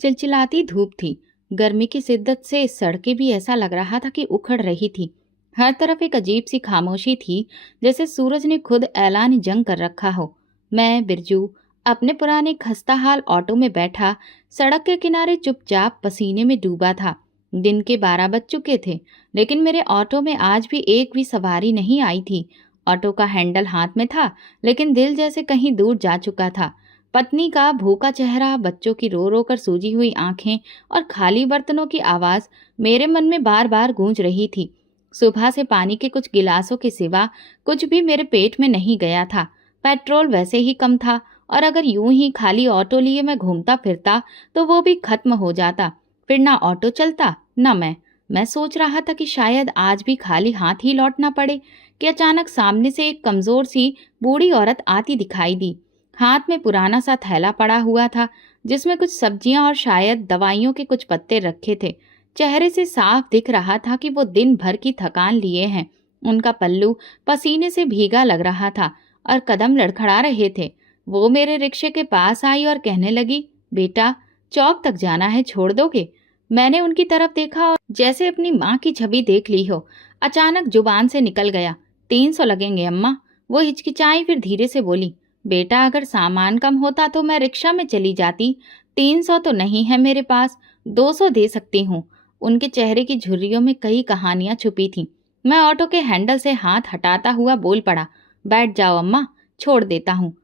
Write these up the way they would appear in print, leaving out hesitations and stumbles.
चिलचिलाती धूप थी। गर्मी की शिद्दत से सड़कें भी ऐसा लग रहा था कि उखड़ रही थी। हर तरफ एक अजीब सी खामोशी थी, जैसे सूरज ने खुद ऐलान जंग कर रखा हो। मैं बिरजू अपने पुराने खस्ताहाल ऑटो में बैठा सड़क के किनारे चुपचाप पसीने में डूबा था। दिन के 12 बज चुके थे, लेकिन मेरे ऑटो में आज भी एक भी सवारी नहीं आई थी। ऑटो का हैंडल हाथ में था, लेकिन दिल जैसे कहीं दूर जा चुका था। पत्नी का भूखा चेहरा, बच्चों की रो रो कर सूजी हुई आंखें और खाली बर्तनों की आवाज मेरे मन में बार बार गूंज रही थी। सुबह से पानी के कुछ गिलासों के सिवा कुछ भी मेरे पेट में नहीं गया था। पेट्रोल वैसे ही कम था, और अगर यूं ही खाली ऑटो लिए मैं घूमता फिरता तो वो भी खत्म हो जाता। फिर ना ऑटो चलता, ना मैं सोच रहा था कि शायद आज भी खाली हाथ ही लौटना पड़े कि अचानक सामने से एक कमजोर सी बूढ़ी औरत आती दिखाई दी। हाथ में पुराना सा थैला पड़ा हुआ था, जिसमें कुछ सब्जियां और शायद दवाइयों के कुछ पत्ते रखे थे। चेहरे से साफ दिख रहा था कि वो दिन भर की थकान लिए हैं। उनका पल्लू पसीने से भीगा लग रहा था और कदम लड़खड़ा रहे थे। वो मेरे रिक्शे के पास आई और कहने लगी, बेटा, चौक तक जाना है, छोड़ दोगे? मैंने उनकी तरफ देखा और जैसे अपनी माँ की छवि देख ली हो। अचानक जुबान से निकल गया, 300 लगेंगे अम्मा। वो हिचकिचाई, फिर धीरे से बोली, बेटा, अगर सामान कम होता तो मैं रिक्शा में चली जाती। 300 तो नहीं है मेरे पास, 200 दे सकती हूँ। उनके चेहरे की झुर्रियों में कई कहानियां छुपी थीं। मैं ऑटो के हैंडल से हाथ हटाता हुआ बोल पड़ा, बैठ जाओ अम्मा, छोड़ देता हूँ।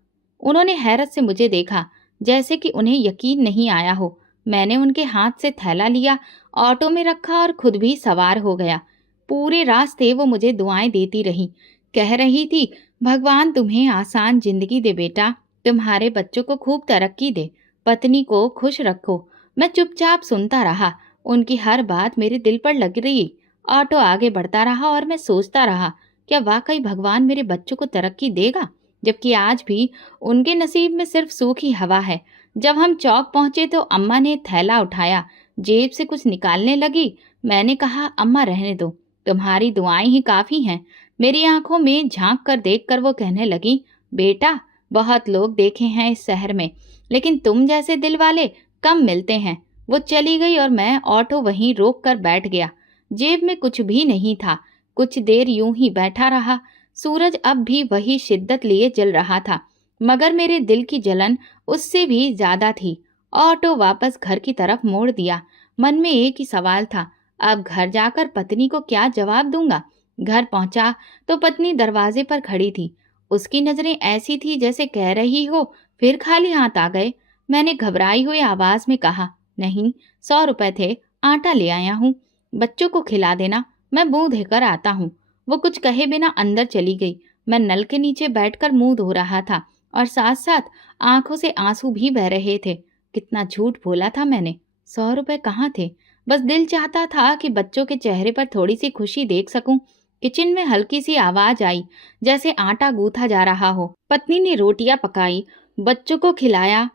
उन्होंने हैरत से मुझे देखा, जैसे कि उन्हें यकीन नहीं आया हो। मैंने उनके हाथ से थैला लिया, ऑटो में रखा और खुद भी सवार हो गया। पूरे रास्ते वो मुझे दुआएं देती रही, कह रही थी, भगवान तुम्हें आसान जिंदगी दे बेटा, तुम्हारे बच्चों को खूब तरक्की दे, पत्नी को खुश रखो। मैं चुपचाप सुनता रहा, उनकी हर बात मेरे दिल पर लग रही। ऑटो आगे बढ़ता रहा और मैं सोचता रहा, क्या वाकई भगवान मेरे बच्चों को तरक्की देगा, जबकि आज भी उनके नसीब में सिर्फ सूखी हवा है। जब हम चौक पहुंचे तो अम्मा ने थैला उठाया, जेब से कुछ निकालने लगी। मैंने कहा, अम्मा रहने दो, तुम्हारी दुआएं ही काफी हैं। मेरी आंखों में झांक कर देखकर वो कहने लगी, बेटा, बहुत लोग देखे हैं इस शहर में, लेकिन तुम जैसे दिल वाले कम मिलते हैं। वो चली गई और मैं ऑटो वहीं रोक कर बैठ गया। जेब में कुछ भी नहीं था। कुछ देर यूं ही बैठा रहा। सूरज अब भी वही शिद्दत लिए जल रहा था, मगर मेरे दिल की जलन उससे भी ज्यादा थी। ऑटो वापस घर की तरफ मोड़ दिया। मन में एक ही सवाल था, अब घर जाकर पत्नी को क्या जवाब दूंगा। घर पहुंचा तो पत्नी दरवाजे पर खड़ी थी। उसकी नजरें ऐसी थी जैसे कह रही हो, फिर खाली हाथ आ गए। मैंने घबराई हुई आवाज में कहा, नहीं, 100 रुपए थे, आटा ले आया हूँ, बच्चों को खिला देना, मैं मुंह धोकर आता हूँ। वो कुछ कहे बिना अंदर चली गई। मैं नल के नीचे बैठकर मुंह धो रहा था और साथ साथ आंखों से आंसू भी बह रहे थे। कितना झूठ बोला था मैंने। 100 रुपए कहाँ थे? बस दिल चाहता था कि बच्चों के चेहरे पर थोड़ी सी खुशी देख सकूं। किचन में हल्की सी आवाज आई, जैसे आटा गूंथा जा रहा हो। पत्नी ने रोटियां पकाई, बच्चों को खिलाया,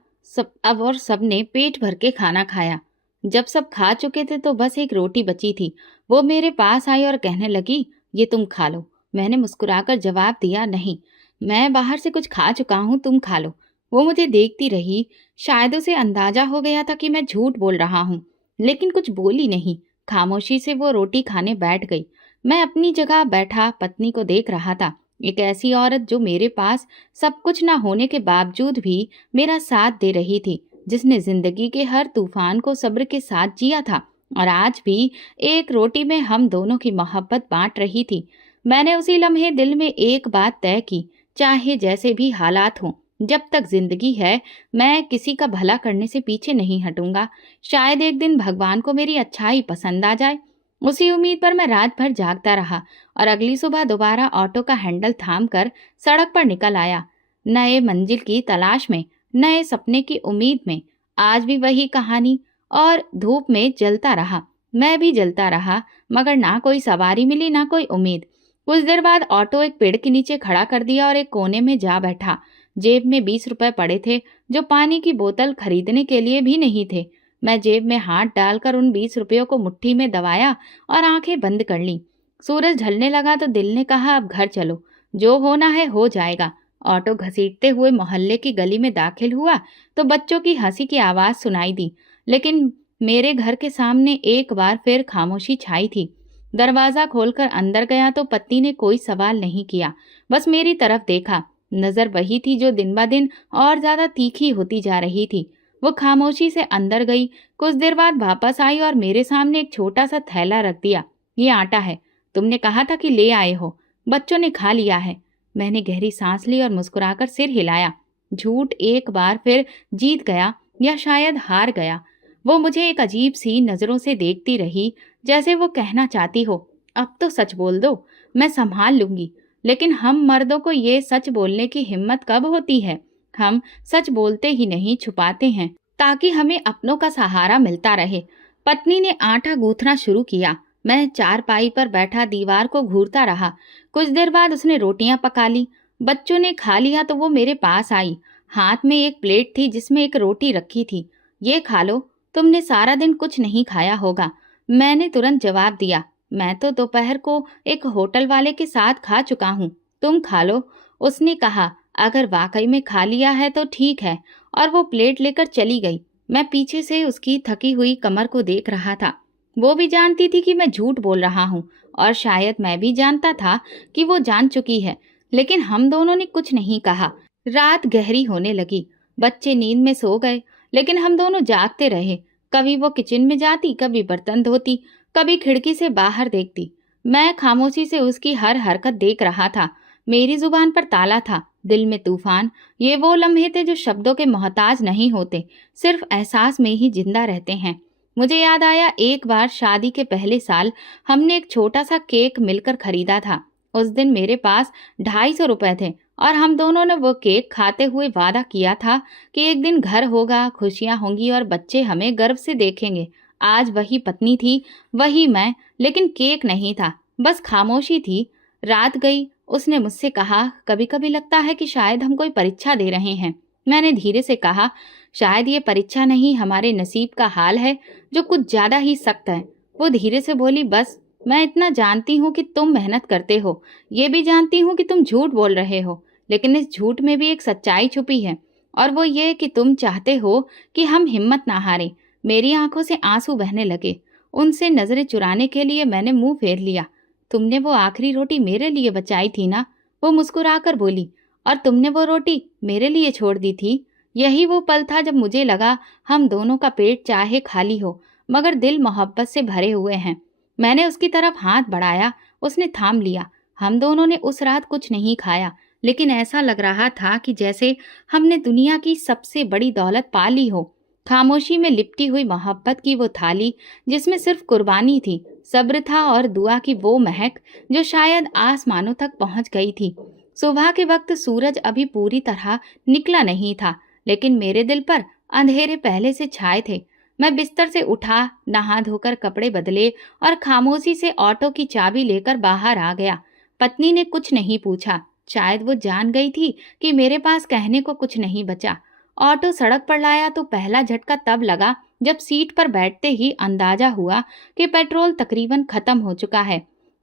अब और सबने पेट भर के खाना खाया। जब सब खा चुके थे तो बस एक रोटी बची थी। वो मेरे पास आई और कहने लगी, ये तुम खा लो। मैंने मुस्कुराकर जवाब दिया, नहीं, मैं बाहर से कुछ खा चुका हूँ, तुम खा लो। वो मुझे देखती रही। शायद उसे अंदाजा हो गया था कि मैं झूठ बोल रहा हूँ, लेकिन कुछ बोली नहीं। खामोशी से वो रोटी खाने बैठ गई। मैं अपनी जगह बैठा पत्नी को देख रहा था। एक ऐसी औरत जो मेरे पास सब कुछ न होने के बावजूद भी मेरा साथ दे रही थी, जिसने जिंदगी के हर तूफान को सब्र के साथ जिया था और आज भी एक रोटी में हम दोनों की मोहब्बत बांट रही थी। मैंने उसी लम्हे दिल में एक बात तय की, चाहे जैसे भी हालात हों, जब तक जिंदगी है मैं किसी का भला करने से पीछे नहीं हटूंगा। शायद एक दिन भगवान को मेरी अच्छाई पसंद आ जाए। उसी उम्मीद पर मैं रात भर जागता रहा और अगली सुबह दोबारा ऑटो का हैंडल थामकर सड़क पर निकल आया, नए मंजिल की तलाश में, नए सपने की उम्मीद में। आज भी वही कहानी, और धूप में जलता रहा, मैं भी जलता रहा, मगर ना कोई सवारी मिली, ना कोई उम्मीद। कुछ देर बाद ऑटो एक पेड़ के नीचे खड़ा कर दिया और एक कोने में जा बैठा। जेब में 20 रुपए पड़े थे, जो पानी की बोतल खरीदने के लिए भी नहीं थे। मैं जेब में हाथ डालकर उन 20 रुपयों को मुट्ठी में दबाया और आंखें बंद कर ली। सूरज ढलने लगा तो दिल ने कहा, अब घर चलो, जो होना है हो जाएगा। ऑटो घसीटते हुए मोहल्ले की गली में दाखिल हुआ तो बच्चों की हंसी की आवाज सुनाई दी, लेकिन मेरे घर के सामने एक बार फिर खामोशी छाई थी। दरवाजा खोलकर अंदर गया तो पति ने कोई सवाल नहीं किया, बस मेरी तरफ देखा। नजर वही थी जो दिन ब दिन और ज्यादा तीखी होती जा रही थी। वो खामोशी से अंदर गई, कुछ देर बाद वापस आई और मेरे सामने एक छोटा सा थैला रख दिया। ये आटा है, तुमने कहा था कि ले आए हो, बच्चों ने खा लिया है। मैंने गहरी सांस ली और मुस्कुराकर सिर हिलाया। झूठ एक बार फिर जीत गया, या शायद हार गया। वो मुझे एक अजीब सी नजरों से देखती रही, जैसे वो कहना चाहती हो, अब तो सच बोल दो, मैं संभाल लूंगी। लेकिन हम मर्दों को ये सच बोलने की हिम्मत कब होती है? हम सच बोलते ही नहीं, छुपाते हैं ताकि हमें अपनों का सहारा मिलता रहे। पत्नी ने आटा गूंथना शुरू किया। मैं चारपाई पर बैठा दीवार को घूरता रहा। कुछ देर बाद उसने रोटियां पका ली। बच्चों ने खा लिया तो वो मेरे पास आई। हाथ में एक प्लेट थी जिसमें एक रोटी रखी थी। ये खा लो, तुमने सारा दिन कुछ नहीं खाया होगा। मैंने तुरंत जवाब दिया, मैं तो दोपहर को एक होटल वाले के साथ खा चुका हूँ, तुम खा लो। उसने कहा, अगर वाकई में खा लिया है तो ठीक है, और वो प्लेट लेकर चली गई। मैं पीछे से उसकी थकी हुई कमर को देख रहा था। वो भी जानती थी कि मैं झूठ बोल रहा हूँ, और शायद मैं भी जानता था कि वो जान चुकी है, लेकिन हम दोनों ने कुछ नहीं कहा। रात गहरी होने लगी। बच्चे नींद में सो गए, लेकिन हम दोनों जागते रहे। कभी वो किचन में जाती, कभी बर्तन धोती, कभी खिड़की से बाहर देखती। मैं खामोशी से उसकी हर हरकत देख रहा था। मेरी जुबान पर ताला था, दिल में तूफान। ये वो लम्हे थे जो शब्दों के मोहताज नहीं होते, सिर्फ एहसास में ही जिंदा रहते हैं। मुझे याद आया, एक बार शादी के पहले साल हमने एक छोटा सा केक मिलकर खरीदा था। उस दिन मेरे पास 250 रुपए थे, और हम दोनों ने वो केक खाते हुए वादा किया था कि एक दिन घर होगा, खुशियां होंगी और बच्चे हमें गर्व से देखेंगे। आज वही पत्नी थी, वही मैं, लेकिन केक नहीं था, बस खामोशी थी। रात गई। उसने मुझसे कहा, कभी कभी लगता है कि शायद हम कोई परीक्षा दे रहे हैं। मैंने धीरे से कहा, शायद ये परीक्षा नहीं, हमारे नसीब का हाल है जो कुछ ज्यादा ही सख्त है। वो धीरे से बोली, बस मैं इतना जानती हूँ कि तुम मेहनत करते हो, ये भी जानती हूँ कि तुम झूठ बोल रहे हो, लेकिन इस झूठ में भी एक सच्चाई छुपी है, और वो ये कि तुम चाहते हो कि हम हिम्मत ना हारें। मेरी आंखों से आंसू बहने लगे। उनसे नजरें चुराने के लिए मैंने मुंह फेर लिया। तुमने वो आखिरी रोटी मेरे लिए बचाई थी ना? वो मुस्कुराकर बोली, और तुमने वो रोटी मेरे लिए छोड़ दी थी। यही वो पल था जब मुझे लगा हम दोनों का पेट चाहे खाली हो, मगर दिल मोहब्बत से भरे हुए हैं। मैंने उसकी तरफ हाथ बढ़ाया, उसने थाम लिया। हम दोनों ने उस रात कुछ नहीं खाया, लेकिन ऐसा लग रहा था कि जैसे हमने दुनिया की सबसे बड़ी दौलत पा ली हो। खामोशी में लिपटी हुई मोहब्बत की वो थाली जिसमें सिर्फ कुर्बानी थी, सब्र था और दुआ की वो महक जो शायद आसमानों तक पहुंच गई थी। सुबह के वक्त सूरज अभी पूरी तरह निकला नहीं था, लेकिन मेरे दिल पर अंधेरे पहले से छाए थे। मैं बिस्तर से उठा, नहा धोकर कपड़े बदले और खामोशी से ऑटो की चाबी लेकर बाहर आ गया। पत्नी ने कुछ नहीं पूछा, शायद वो जान गई थी कि मेरे पास कहने को कुछ नहीं बचा। ऑटो सड़क पर लाया तो पहला झटका तब लगा जब सीट पर बैठते ही अंदाजा हुआ कि पेट्रोल तकरीबन खत्म हो चुका है।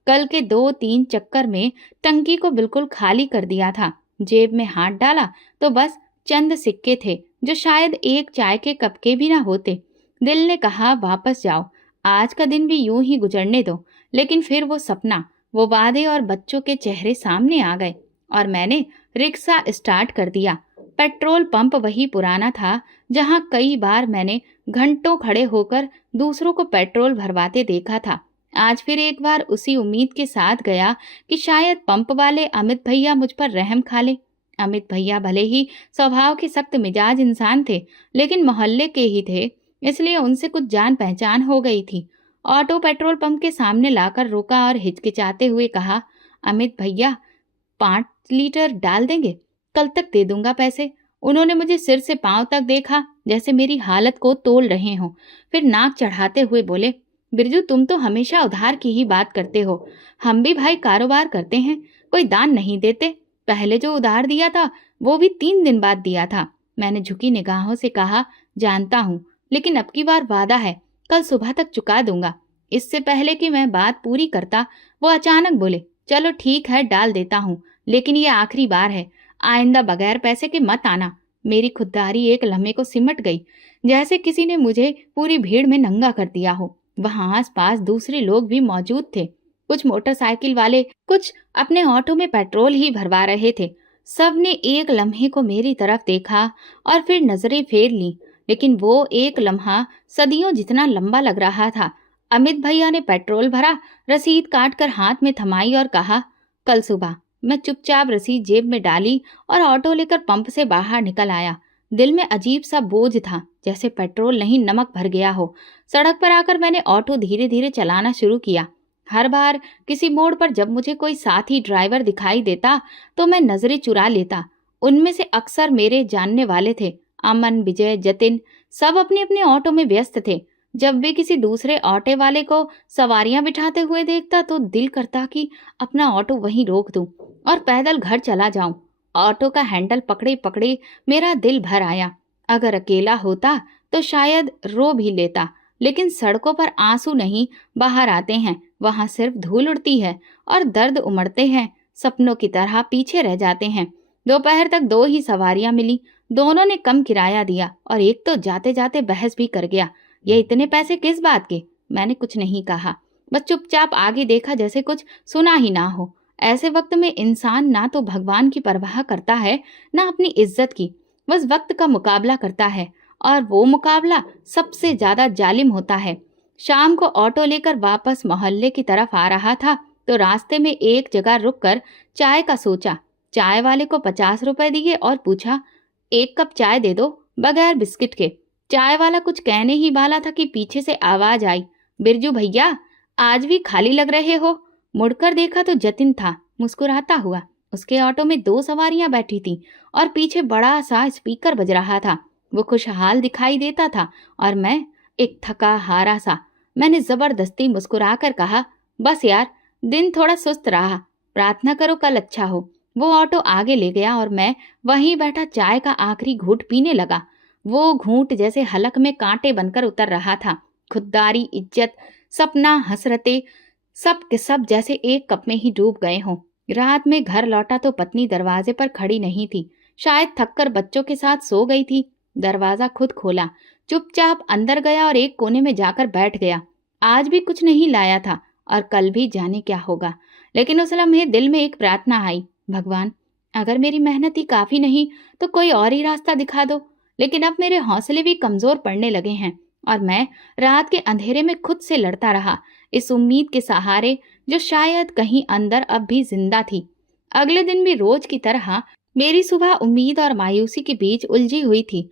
कल के 2-3 चक्कर में टंकी को बिल्कुल खाली कर दिया था। जेब में हाथ डाला तो बस चंद सिक्के थे जो शायद एक चाय के कप के भी ना होते। दिल ने कहा, वापस जाओ, आज का दिन भी यूं ही गुजरने दो। लेकिन फिर वो सपना, वो वादे और बच्चों के चेहरे सामने आ गए, और मैंने रिक्शा स्टार्ट कर दिया। पेट्रोल पंप वही पुराना था जहां कई बार मैंने घंटों खड़े होकर दूसरों को पेट्रोल भरवाते देखा था। आज फिर एक बार उसी उम्मीद के साथ गया कि शायद पंप वाले अमित भैया मुझ पर रहम खा ले। अमित भैया भले ही स्वभाव के सख्त मिजाज इंसान थे, लेकिन मोहल्ले के ही थे, इसलिए उनसे कुछ जान पहचान हो गई थी। ऑटो पेट्रोल पंप के सामने लाकर रोका और हिचकिचाते हुए कहा, अमित भैया 5 लीटर डाल देंगे? कल तक दे दूंगा पैसे। उन्होंने मुझे सिर से पांव तक देखा, जैसे मेरी हालत को तोल रहे हों। फिर नाक चढ़ाते हुए बोले, बिरजू तुम तो हमेशा उधार की ही बात करते हो, हम भी भाई कारोबार करते हैं, कोई दान नहीं देते। पहले जो उधार दिया था वो भी 3 दिन बाद दिया था। मैंने झुकी निगाहों से कहा, जानता हूँ, लेकिन अब की बार वादा है, कल सुबह तक चुका दूंगा। इससे पहले कि मैं बात पूरी करता, वो अचानक बोले, चलो ठीक है डाल देता हूँ, लेकिन ये आखिरी बार है, आइंदा बगैर पैसे के मत आना। मेरी खुददारी एक लम्हे को सिमट गई, जैसे किसी ने मुझे पूरी भीड़ में नंगा कर दिया हो। वहां आसपास दूसरे लोग भी मौजूद थे, कुछ मोटरसाइकिल वाले, कुछ अपने ऑटो में पेट्रोल ही भरवा रहे थे। सबने एक लम्हे को मेरी तरफ देखा और फिर नजरें फेर ली, लेकिन वो एक लम्हा सदियों जितना लंबा लग रहा था। अमित भैया ने पेट्रोल भरा, रसीद काट कर हाथ में थमाई और कहा, कल सुबह। मैं चुपचाप रसीद जेब में डाली और ऑटो लेकर पंप से बाहर निकल आया। दिल में अजीब सा बोझ था, जैसे पेट्रोल नहीं नमक भर गया हो। सड़क पर आकर मैंने ऑटो धीरे धीरे चलाना शुरू किया। हर बार किसी मोड़ पर जब मुझे कोई साथी ड्राइवर दिखाई देता तो मैं नजरें चुरा लेता। उनमें से अक्सर मेरे जानने वाले थे। अमन, विजय, जतिन सब अपने अपने ऑटो में व्यस्त थे। जब भी किसी दूसरे ऑटो वाले को सवारियां बिठाते हुए देखता तो दिल करता कि अपना ऑटो वहीं रोक दूं और पैदल घर चला जाऊं। ऑटो का हैंडल पकड़े पकड़े मेरा दिल भर आया। अगर अकेला होता तो शायद रो भी लेता, लेकिन सड़कों पर आंसू नहीं बाहर आते हैं, वहां सिर्फ धूल उड़ती है और दर्द उमड़ते हैं, सपनों की तरह पीछे रह जाते हैं। दोपहर तक 2 ही सवारियां मिली। दोनों ने कम किराया दिया और एक तो जाते जाते बहस भी कर गया, ये इतने पैसे किस बात के। मैंने कुछ नहीं कहा, बस चुपचाप आगे देखा, जैसे कुछ सुना ही ना हो। ऐसे वक्त में इंसान ना तो भगवान की परवाह करता है, ना अपनी इज्जत की, बस वक्त का मुकाबला करता है, और वो मुकाबला सबसे ज्यादा जालिम होता है। शाम को ऑटो लेकर वापस मोहल्ले की तरफ आ रहा था तो रास्ते में एक जगह रुककर चाय का सोचा। चाय वाले को 50 रुपए दिए और पूछा, 1 कप चाय दे दो, बगैर बिस्किट के। चाय वाला कुछ कहने ही वाला था कि पीछे से आवाज आई, बिरजू भैया, आज भी खाली लग रहे हो। मुड़कर देखा तो जतिन था, मुस्कुराता हुआ। उसके ऑटो में 2 सवारियां बैठी थी और पीछे बड़ा सा स्पीकर बज रहा था। वो खुशहाल दिखाई देता था और मैं एक थका हारा सा। मैंने जबरदस्ती मुस्कुराकर कहा, बस यार, दिन थोड़ा सुस्त रहा, प्रार्थना करो कल अच्छा हो। वो ऑटो आगे ले गया और मैं वहीं बैठा चाय का आखिरी घूंट पीने लगा। वो घूंट जैसे हलक में कांटे बनकर उतर रहा था। खुददारी, इज्जत, सपना, हसरते, सब के सब जैसे एक कप में ही डूब गए हों। रात में घर लौटा तो पत्नी दरवाजे पर खड़ी नहीं थी, शायद थककर बच्चों के साथ सो गई थी। दरवाजा खुद खोला, चुपचाप अंदर गया और एक कोने में जाकर बैठ गया। आज भी कुछ नहीं लाया था और कल भी जाने क्या होगा, लेकिन उस लम्हे दिल में एक प्रार्थना आई, भगवान, अगर मेरी मेहनत ही काफी नहीं तो कोई और ही रास्ता दिखा दो। लेकिन अब मेरे हौसले भी कमजोर पड़ने लगे हैं और मैं रात के अंधेरे में खुद से लड़ता रहा, इस उम्मीद के सहारे जो शायद कहीं अंदर अब भी जिंदा थी। अगले दिन भी रोज की तरह मेरी सुबह उम्मीद और मायूसी के बीच उलझी हुई थी।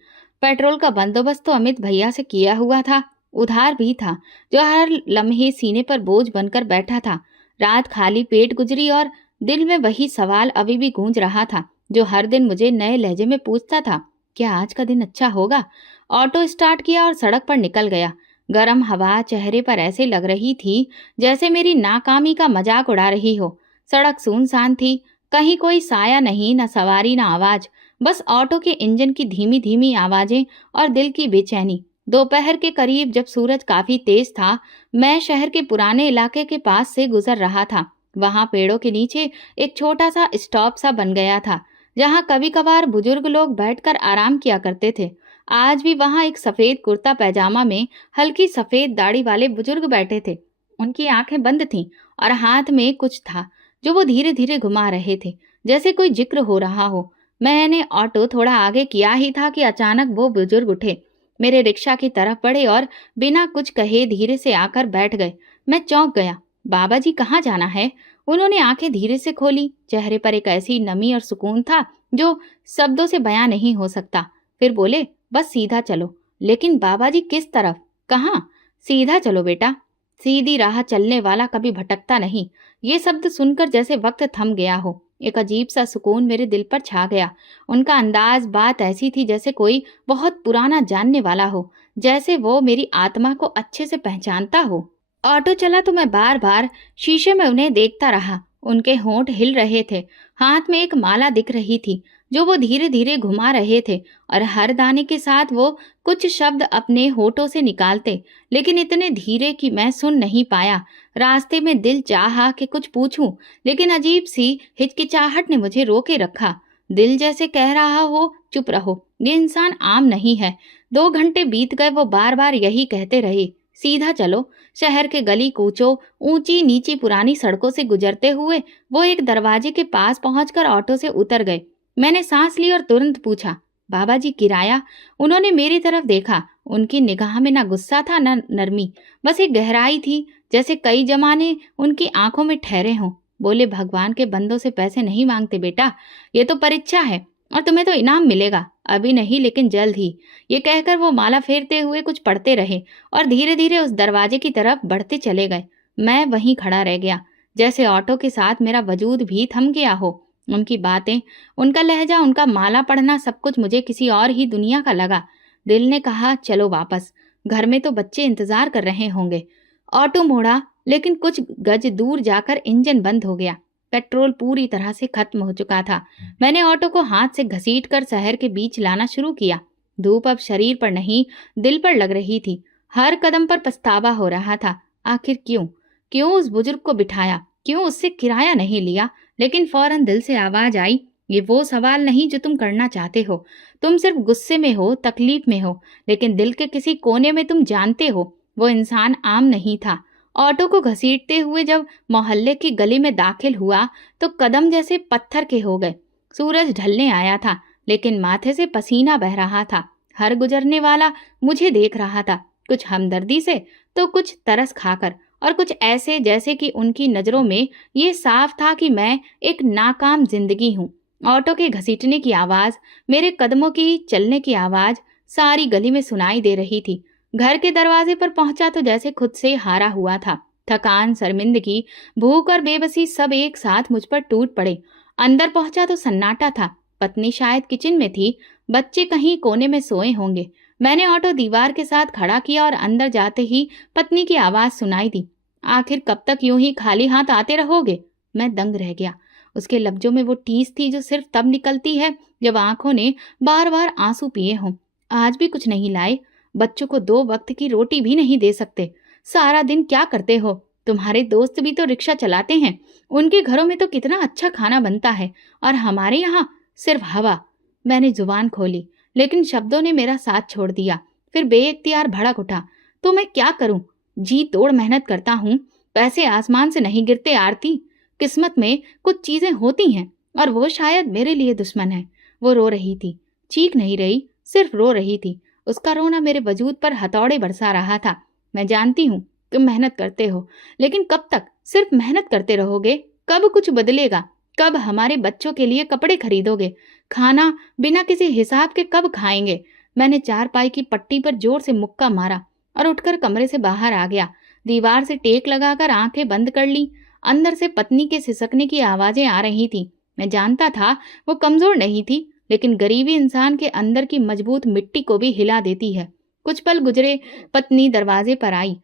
पेट्रोल का बंदोबस्त तो अमित भैया से किया हुआ था, उधार भी था, जो हर लम्हे सीने पर बोझ बनकर बैठा था। रात खाली पेट गुजरी और दिल में वही सवाल अभी भी गूंज रहा था, जो हर दिन मुझे नए लहजे में पूछता था, क्या आज का दिन अच्छा होगा। ऑटो स्टार्ट किया और सड़क पर निकल गया। गर्म हवा चेहरे पर ऐसे लग रही थी जैसे मेरी नाकामी का मजाक उड़ा रही हो। सड़क सुनसान थी, कहीं कोई साया नहीं, न सवारी, न आवाज, बस ऑटो के इंजन की धीमी धीमी आवाजें और दिल की बेचैनी। दोपहर के करीब जब सूरज काफी तेज था, मैं शहर के पुराने इलाके के पास से गुजर रहा था। वहां पेड़ों के नीचे एक छोटा सा स्टॉप सा बन गया था, जहां कभी कभार बुजुर्ग लोग बैठकर आराम किया करते थे। आज भी वहां एक सफेद कुर्ता पैजामा में हल्की सफेद दाढ़ी वाले बुजुर्ग बैठे थे। उनकी आंखें बंद थीं और हाथ में कुछ था जो वो धीरे धीरे घुमा रहे थे, जैसे कोई जिक्र हो रहा हो। मैंने ऑटो थोड़ा आगे किया ही था कि अचानक वो बुजुर्ग उठे, मेरे रिक्शा की तरफ बढ़े और बिना कुछ कहे धीरे से आकर बैठ गए। मैं चौंक गया। बाबा जी, कहाँ जाना है? उन्होंने आंखें धीरे से खोली। चेहरे पर एक ऐसी नमी और सुकून था जो शब्दों से बयां नहीं हो सकता। फिर बोले, बस सीधा चलो। लेकिन बाबा जी, किस तरफ? कहाँ? सीधा चलो बेटा, सीधी राह चलने वाला कभी भटकता नहीं। ये शब्द सुनकर जैसे वक्त थम गया हो, एक अजीब सा सुकून मेरे दिल पर छा गया। उनका अंदाज, बात ऐसी थी जैसे कोई बहुत पुराना जानने वाला हो, जैसे वो मेरी आत्मा को अच्छे से पहचानता हो। ऑटो चला तो मैं बार बार शीशे में उन्हें देखता रहा। उनके होंठ हिल रहे थे, हाथ में एक माला दिख रही थी जो वो धीरे धीरे घुमा रहे थे, और हर दाने के साथ वो कुछ शब्द अपने होठों से निकालते, लेकिन इतने धीरे कि मैं सुन नहीं पाया। रास्ते में दिल चाहा कि कुछ पूछूं, लेकिन अजीब सी हिचकिचाहट ने मुझे रोके रखा। दिल जैसे कह रहा हो, चुप रहो, ये इंसान आम नहीं है। 2 घंटे बीत गए, वो बार बार यही कहते रहे, सीधा चलो, शहर के गली कूचों, ऊंची नीची पुरानी सड़कों से गुजरते हुए वो एक दरवाजे के पास पहुंचकर ऑटो से उतर गए। मैंने सांस ली और तुरंत पूछा, बाबा जी किराया? उन्होंने मेरी तरफ देखा। उनकी निगाह में ना गुस्सा था ना नरमी, बस एक गहराई थी, जैसे कई जमाने उनकी आंखों में ठहरे हों। बोले, भगवान के बंदों से पैसे नहीं मांगते बेटा, ये तो परीक्षा है और तुम्हें तो इनाम मिलेगा, अभी नहीं लेकिन जल्द ही। ये कहकर वो माला फेरते हुए कुछ पढ़ते रहे और धीरे धीरे उस दरवाजे की तरफ बढ़ते चले गए। मैं वहीं खड़ा रह गया, जैसे ऑटो के साथ मेरा वजूद भी थम गया हो। उनकी बातें, उनका लहजा, उनका माला पढ़ना, सब कुछ मुझे किसी और ही दुनिया का लगा। दिल ने कहा, चलो वापस, घर में तो बच्चे इंतजार कर रहे होंगे। ऑटो मोड़ा, लेकिन कुछ गज दूर जाकर इंजन बंद हो गया। पेट्रोल पूरी तरह से खत्म हो चुका था। मैंने ऑटो को हाथ से घसीटकर शहर के बीच लाना शुरू किया। धूप अब शरीर पर नहीं, दिल पर लग रही थी। हर कदम पर पछतावा हो रहा था। आखिर क्यों क्यों उस बुजुर्ग को बिठाया, क्यों उससे किराया नहीं लिया? लेकिन फौरन दिल से आवाज आई, ये वो सवाल नहीं जो तुम करना चाहते हो। तुम सिर्फ गुस्से में हो, तकलीफ में हो, लेकिन दिल के किसी कोने में तुम जानते हो वो इंसान आम नहीं था। ऑटो को घसीटते हुए जब मोहल्ले की गली में दाखिल हुआ तो कदम जैसे पत्थर के हो गए। सूरज ढलने आया था, लेकिन माथे से पसीना बह रहा था। हर गुजरने वाला मुझे देख रहा था, कुछ हमदर्दी से तो कुछ तरस खाकर, और कुछ ऐसे जैसे कि उनकी नजरों में ये साफ था कि मैं एक नाकाम जिंदगी हूँ। ऑटो के घसीटने की आवाज, मेरे कदमों की चलने की आवाज सारी गली में सुनाई दे रही थी। घर के दरवाजे पर पहुंचा तो जैसे खुद से हारा हुआ था। थकान, शर्मिंदगी, भूख और बेबसी सब एक साथ मुझ पर टूट पड़े। अंदर पहुंचा तो सन्नाटा था। पत्नी शायद किचन में थी, बच्चे कहीं कोने में सोए होंगे। मैंने ऑटो दीवार के साथ खड़ा किया और अंदर जाते ही पत्नी की आवाज सुनाई दी, आखिर कब तक यूं ही खाली हाथ आते रहोगे? मैं दंग रह गया। उसके लफ्जों में वो टीस थी जो सिर्फ तब निकलती है जब आंखों ने बार बार आंसू पिए हों। आज भी कुछ नहीं लाए? बच्चों को 2 वक्त की रोटी भी नहीं दे सकते। सारा दिन क्या करते हो? तुम्हारे दोस्त भी तो रिक्शा चलाते हैं, उनके घरों में तो कितना अच्छा खाना बनता है, और हमारे यहाँ सिर्फ हवा। मैंने जुबान खोली, लेकिन शब्दों ने मेरा साथ छोड़ दिया। फिर बेइख्तियार भड़क उठा, तो मैं क्या करूं? जी तोड़ मेहनत करता हूं, पैसे आसमान से नहीं गिरते आरती। किस्मत में कुछ चीजें होती हैं, और वो शायद मेरे लिए दुश्मन है। वो रो रही थी, चीख नहीं रही, सिर्फ रो रही थी। उसका रोना मेरे वजूद पर हथौड़े बरसा रहा था। मैं जानती हूँ तुम मेहनत करते हो, लेकिन कब तक सिर्फ मेहनत करते रहोगे? कब कुछ बदलेगा? कब हमारे बच्चों के लिए कपड़े खरीदोगे? खाना बिना किसी हिसाब के कब खाएंगे? मैंने चारपाई की पट्टी पर जोर से मुक्का मारा और उठकर कमरे से बाहर आ गया। दीवार से टेक लगाकर आंखें बंद कर ली। अंदर से पत्नी के सिसकने की आवाजें आ रही थी। मैं जानता था वो कमजोर नहीं थी, लेकिन गरीबी इंसान के अंदर की मजबूत मिट्टी को भी हिला देती है। कुछ पल गुजरे, पत्नी दरवाजे पर आई।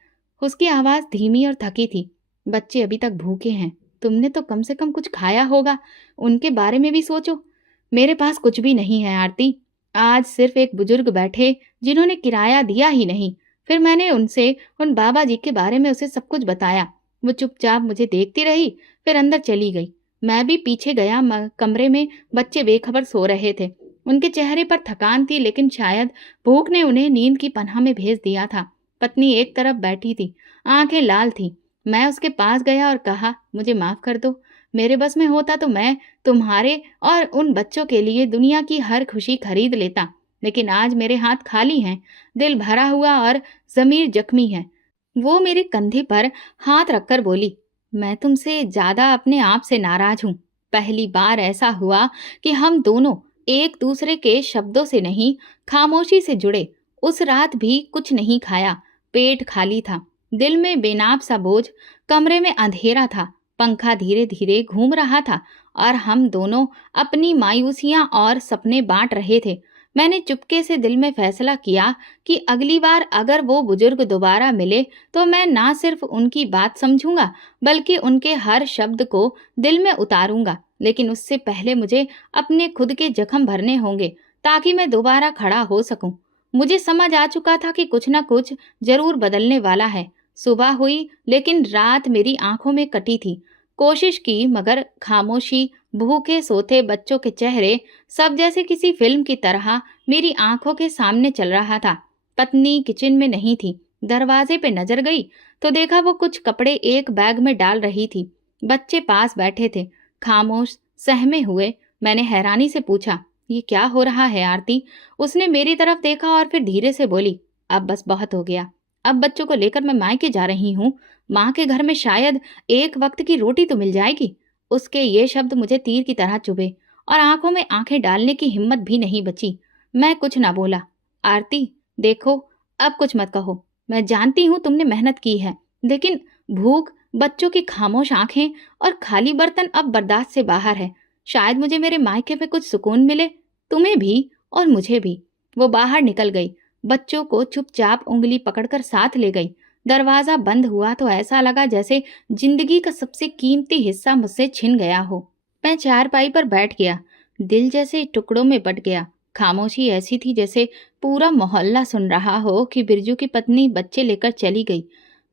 उसकी आवाज धीमी और थकी थी। बच्चे अभी तक भूखे हैं, तुमने तो कम से कम कुछ खाया होगा, उनके बारे में भी सोचो। मेरे पास कुछ भी नहीं है आरती। आज सिर्फ एक बुजुर्ग बैठे जिन्होंने किराया दिया ही नहीं। फिर मैंने उनसे उन बाबा जी के बारे में उसे सब कुछ बताया। वो चुपचाप मुझे देखती रही, फिर अंदर चली गई। मैं भी पीछे गया। कमरे में बच्चे बेखबर सो रहे थे। उनके चेहरे पर थकान थी, लेकिन शायद भूख ने उन्हें नींद की पनाह में भेज दिया था। पत्नी एक तरफ बैठी थी, आंखें लाल थी। मैं उसके पास गया और कहा, मुझे माफ कर दो। मेरे बस में होता तो मैं तुम्हारे और उन बच्चों के लिए दुनिया की हर खुशी खरीद लेता, लेकिन आज मेरे हाथ खाली हैं, दिल भरा हुआ और जमीर जख्मी है। वो मेरे कंधे पर हाथ रखकर बोली, मैं तुमसे ज्यादा अपने आप से नाराज हूँ। पहली बार ऐसा हुआ कि हम दोनों एक दूसरे के शब्दों से नहीं, खामोशी से जुड़े। उस रात भी कुछ नहीं खाया, पेट खाली था, दिल में बेनाप सा बोझ। कमरे में अंधेरा था, पंखा धीरे धीरे घूम रहा था, और हम दोनों अपनी मायूसियां और सपने बांट रहे थे। मैंने चुपके से दिल में फैसला किया कि अगली बार अगर वो बुजुर्ग दोबारा मिले तो मैं ना सिर्फ उनकी बात समझूंगा, बल्कि उनके हर शब्द को दिल में उतारूंगा। लेकिन उससे पहले मुझे अपने खुद के जख्म भरने होंगे, ताकि मैं दोबारा खड़ा हो सकूं। मुझे समझ आ चुका था कि कुछ ना कुछ जरूर बदलने वाला है। सुबह हुई, लेकिन रात मेरी आंखों में कटी थी। कोशिश की मगर खामोशी, भूखे सोते बच्चों के चेहरे, सब जैसे किसी फिल्म की तरह मेरी आंखों के सामने चल रहा था। पत्नी किचन में नहीं थी। दरवाजे पे नजर गई तो देखा वो कुछ कपड़े एक बैग में डाल रही थी। बच्चे पास बैठे थे, खामोश, सहमे हुए। मैंने हैरानी से पूछा, ये क्या हो रहा है आरती? उसने मेरी तरफ देखा और फिर धीरे से बोली, अब बस बहुत हो गया। अब बच्चों को लेकर मैं मायके जा रही हूँ। माँ के घर में शायद एक वक्त की रोटी तो मिल जाएगी। उसके ये शब्द मुझे तीर की तरह चुभे और आंखों में आंखें डालने की हिम्मत भी नहीं बची। मैं कुछ ना बोला। आरती, देखो, अब कुछ मत कहो। मैं जानती हूँ तुमने मेहनत की है, लेकिन भूख, बच्चों की खामोश आंखें और खाली बर्तन अब बर्दाश्त से बाहर है। शायद मुझे मेरे मायके में कुछ सुकून मिले, तुम्हें भी और मुझे भी। वो बाहर निकल गई, बच्चों को चुपचाप उंगली पकड़कर साथ ले गई। दरवाजा बंद हुआ तो ऐसा लगा जैसे जिंदगी का सबसे कीमती हिस्सा मुझसे छिन गया हो। मैं चारपाई पर बैठ गया, दिल जैसे टुकड़ों में बट गया। खामोशी ऐसी थी जैसे पूरा मोहल्ला सुन रहा हो कि बिरजू की पत्नी बच्चे लेकर चली गई।